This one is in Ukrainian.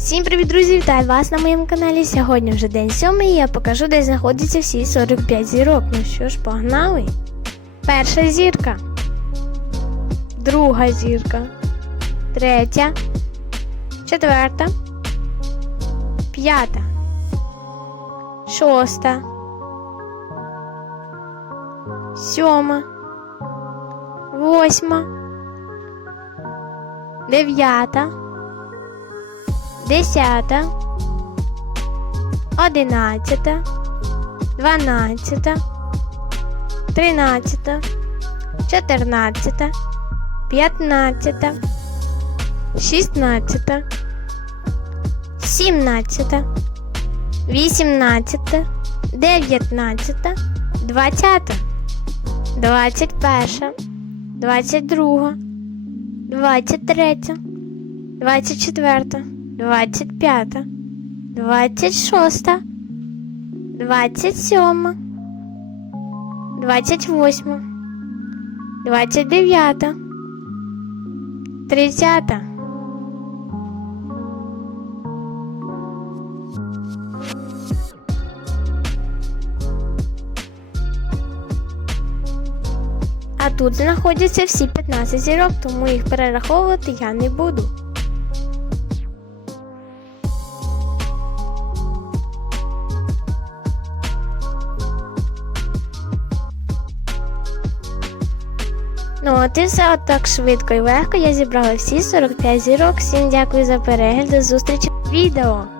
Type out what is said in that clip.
Всім привіт, друзі! Вітаю вас на моєму каналі. Сьогодні вже день сьомий і я покажу, де знаходяться всі 45 зірок. Ну що ж, погнали? Перша зірка. Друга зірка. Третя. Четверта. П'ята. Шоста. Сьома. Восьма. Дев'ята. Десята. Одинадцята. Дванадцята. Тринадцята. Чотирнадцята. П'ятнадцята. Шістнадцята. Сімнадцята. Вісімнадцята. Дев'ятнадцята. Двадцята. Двадцять перша. Двадцять друга. Двадцять третя. Двадцять четверта. Двадцять п'ята. Двадцять шоста. Двадцять сьома. Двадцять восьма. Двадцять дев'ята. Тридцята. А тут знаходяться всі 15 зірок, тому їх перераховувати я не буду. Ну, от і все от так швидко і легко я зібрала всі 45 зірок. Всім дякую за перегляд. До зустрічі в відео.